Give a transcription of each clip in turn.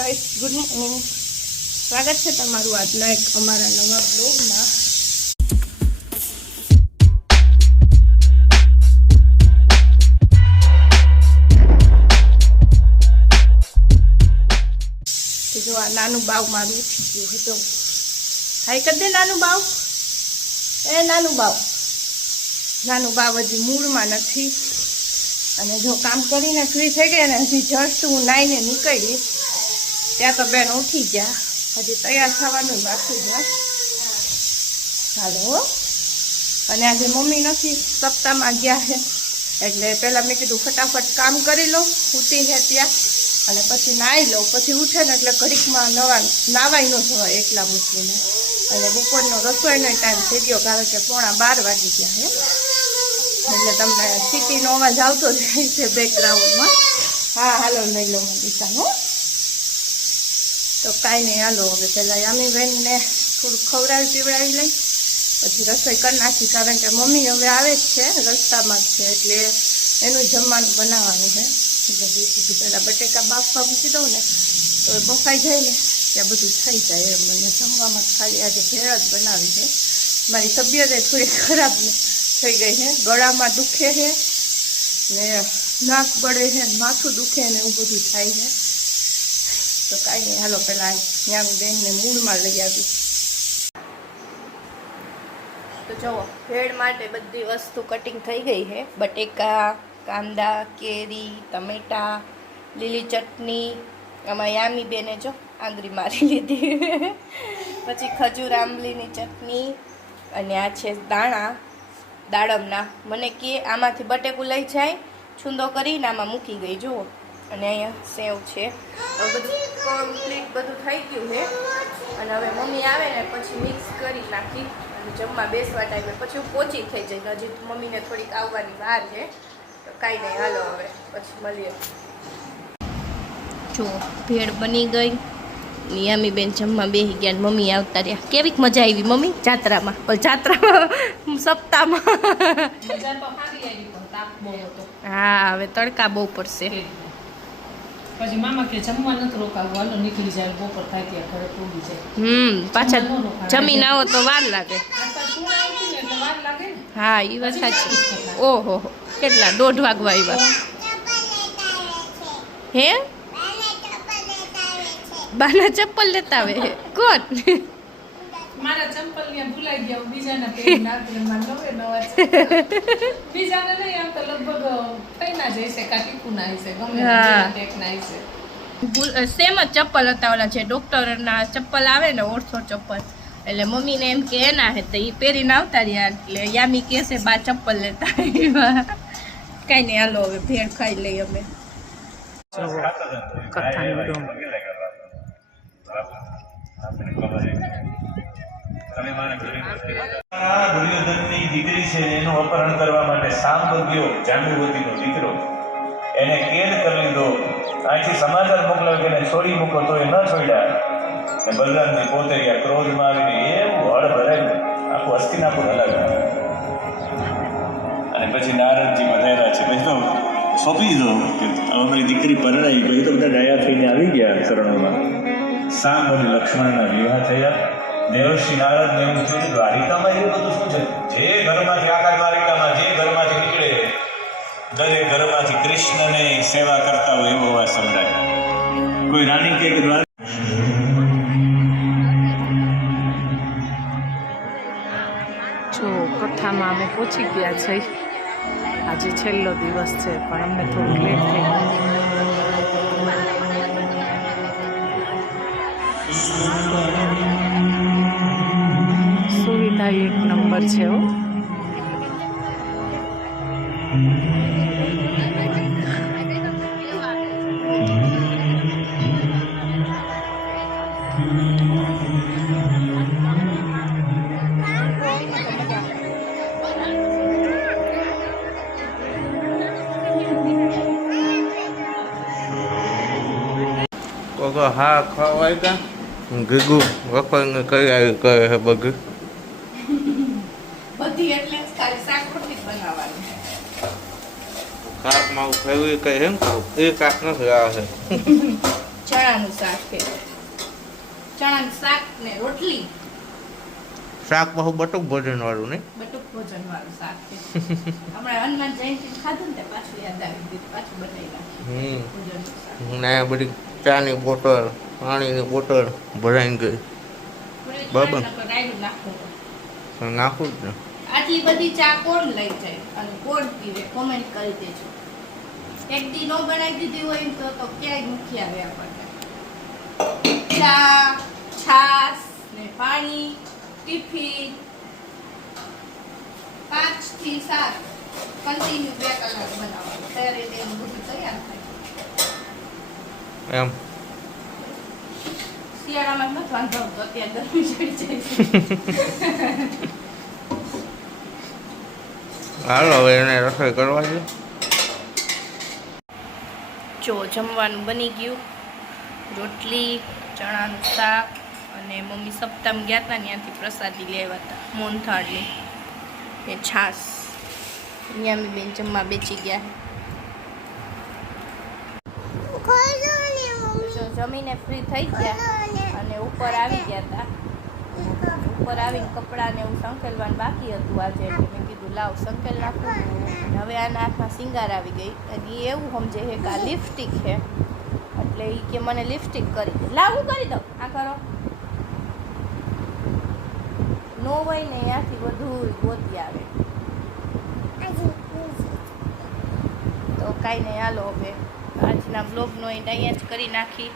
Guys, good morning. સ્વાગત છે તમારું આજના એક અમારા નવા બ્લોગમાં. જો આ નાનું બાવ મારું ઉઠી ગયું હતો. હાઈ કરી દે નાનું બાવ. નાનું બાવ હજી મૂળમાં નથી. અને જો કામ કરીને ફ્રી થઈ ગઈ ને હજી જસ્ટ હું નાઈને નીકળી ત્યાં તો બેન ઉઠી ગયા. હજી તૈયાર થવાનું બાકી છે. હાલો. અને આજે મમ્મી નથી, સપ્તાહમાં ગયા છે એટલે પહેલાં મેં કીધું ફટાફટ કામ કરી લઉં, ઉઠી છે ત્યાં, અને પછી નાહી લઉં. પછી ઉઠે ને એટલે ઘડીકમાં નાવાઈ ન જવાય એકલા મૂકીને. અને બપોરનો રસોઈનો ટાઈમ થઈ ગયો કારણ કે 11:15 વાગી ગયા છે. એટલે તમને સિટીનો અવાજ આવતો જાય છે બેકગ્રાઉન્ડમાં. હા હાલો લઈ લો દિશાનો. તો કાંઈ નહીં, હાલો હવે પહેલાં યામીબેનને થોડુંક ખવડાવી પીવડાવી લઈ, પછી રસોઈ કરી નાખી. કારણ કે મમ્મી હવે આવે જ છે, રસ્તામાં જ છે, એટલે એનું જમવાનું બનાવવાનું છે. એટલે કીધું પહેલાં બટેકા બાફવા મૂકી દઉં ને તો એ બફાઈ જાય ને ત્યાં બધું થઈ જાય એમ. મને જમવામાં ખાલી આજે ભેળ જ બનાવી છે. મારી તબિયત થોડી ખરાબ થઈ ગઈ છે, ગળામાં દુખે છે ને નાક બળે છે, માથું દુખે ને એવું બધું થાય છે. તો કાંઈ નહીં, હાલો પહેલાં યામી બેનને મૂળમાં લઈ આવી. તો જુઓ, ભેળ માટે બધી વસ્તુ કટિંગ થઈ ગઈ છે. બટેકા, કાંદા, કેરી, ટમેટા, લીલી ચટણી. આમાં યામી બેને જો આંગળી મારી લીધી. પછી ખજૂર આંબલીની ચટણી, અને આ છે દાણા દાડમના. મને કે આમાંથી બટેકું લઈ જાય, છૂંદો કરીને આમાં મૂકી ગઈ જુઓ. અને અહીંયા સેવ છે. હવે બધું કમ્પ્લીટ બધું થઈ ગયું છે. અને હવે મમ્મી આવે ને પછી મિક્સ કરી નાખી અને જમવા બેસવા ટાઈમે પછી હું પોચી થઈ જાય. હજી મમ્મીને થોડીક આવવાની વાર છે. તો કાંઈ નહીં, હાલો હવે પછી મળીએ. જો ભેળ બની ગઈ. યામી બેન જમવા બેસી ગયા ને મમ્મી આવતા રહ્યા. કેવીક મજા આવી મમ્મી જાત્રામાં? સપ્તાહમાં હા, હવે તડકા બહુ પડશે. પછી મામા કે જમવા નથી રોકાવું, હાલો નીકળી જાય, બપોર થાય ત્યાં ઘરે પૂરી જાય. પાછા જમીન આવો તો વાર લાગે. વાર લાગે ને. હા, એ વાત સાચી. ઓહો, કેટલા 1:30 વાગવા આવ્યા હે? બાના ચપ્પલ લેતા આવે કોણ? મારા ચંપલ ત્યાં ભૂલાઈ ગયા, બીજાના પેર નાખીને મારા નવા છે. બીજાને નહીં, આમ તો લગભગ કઈના જ હશે, કાટીકુના હશે, ગમે ટેકના હશે. સેમ જ ચપ્પલ હતા, ઓલા જે ડોક્ટરના ચપ્પલ આવે ને, ઓર્થો ચપ્પલ. એટલે મમ્મીને એમ કે એના હે તો એ પહેરીને આવતા રહ્યા. એટલે યામી કહેશે બા ચપ્પલ લેતા આવ્યા. કાંઈ નહીં, હાલો હવે ભેળ ખાઈ લઈએ અમે. કથાનું ડોમ. દુર્યોધનની દીકરી છે, એનું અપહરણ કરવા માટે સાંભળ્યો જાંબુવતીનો દીકરો એને કેદ કરી લીધો. અહીંથી સમાચાર મોકલ્યો કે એને છોડી મૂકો તો એ ન છોડ્યા. અને બલરામજી પોતે ગયા ક્રોધમાં આવીને એવું હળ ભરાયું, આખું હસ્તિનાપુર હલાવ્યું. અને પછી નારદજી વધાર્યા છે, પછી તો સોંપી દીધો કે અમારી દીકરી પરણાઈ. પછી તો બધા ડાયા થઈને આવી ગયા શરણોમાં. સામ અને લક્ષ્મણના વિવાહ થયા. દેવર્ષિ નારદને એવું થયું કે દ્વારિકામાં એવું બધું શું છે? જે ઘરમાંથી આખા દ્વારિકામાં જે ઘરમાંથી નીકળે દરેક ઘરમાંથી કૃષ્ણને સેવા કરતા હોય એવો અવાજ સંભળાય. કોઈ રાણી કે જો કથામાં અમે પહોંચી ગયા છે. આજે છેલ્લો દિવસ છે પણ અમને થોડું લેટ થઈ ગયું. સુવિધા એક નંબર છે હો. કોકો હા ખવાય કા ગીગુ વખત કઈ આવી કહે છે બગી બધી એટલે ખાલી શાક રોટલી બનાવવાની. કાકમાં ફેરવી કઈ એમ ખાવું એ કાક નથી આવે છે ચણાનું શાક છે. ચણાનું શાક ને રોટલી. શાક બહુ બટુક ભોજન વાળું નહીં. બટુક ભોજન વાળું શાક છે. હમણાં હનુમાન જયંતિ ખાધું ને તે પાછું યાદ આવી ગયું, પાછું બનાવી નાખ્યું ભોજનનું શાક. ને આ બધી ચાની બોટલ પાણીની બોટલ ભરાઈ ગઈ. બરાબર. રાયડું નાખવું. પણ નાખું જ ને. આટલી બધી ચા કોણ લઈ જાય અને કોણ પીવે? કોમેન્ટ કરી દેજો. એક દી નો બનાવી દીધી હોય ને તો ક્યાંય મૂકી આવે આપણને. ચા, છાશ ને પાણી, ટિફિન 5 થી 7 કન્ટિન્યુ 2 કલાક બનાવવાનું. ત્યારે તેનું બધું તૈયાર થાય. એમ શિયાળામાં નથી વાંધો આવતો, અત્યારે ગરમી ચડી જાય છે. હાલો હવે એને રસોઈ કરવા દે. જો જમવાનું બની ગયું. રોટલી, ચણાનું શાક અને મમ્મી સપ્તામ ગયા હતા ત્યાંથી પ્રસાદી લેવા હતા મોહનથાળની ને છાશ. અહીંયા બેન જમવા બેસી ગયા છે. જો જમીને ફ્રી થઈ ગયા અને ઉપર આવી ગયા હતા. ઉપર આવીને કપડાં ને એવું સંકેલવાનું બાકી હતું આજે, એટલે મેં કીધું લાવ સંકેલ નાખું. હવે આના હાથમાં સિંગાર આવી ગઈ અને એ એવું સમજે છે કે આ લિપસ્ટિક છે, એટલે એ કે મને લિપસ્ટિક કરી દે. લાવ હું કરી દઉં. આ કરો નો હોય ને ત્યાંથી બધું ગોતી આવે. તો કાંઈ નહીં, હાલો હવે આજના બ્લોગનો એન્ડ અહીંયા જ કરી નાખી.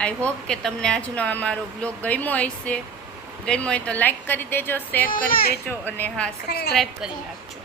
આઈ હોપ કે તમને આજનો અમારો બ્લોગ ગમ્યો હશે. ગમ્યો હોય તો લાઈક કરી દેજો, શેર કરી દેજો અને હા, સબસ્ક્રાઈબ કરી નાખજો.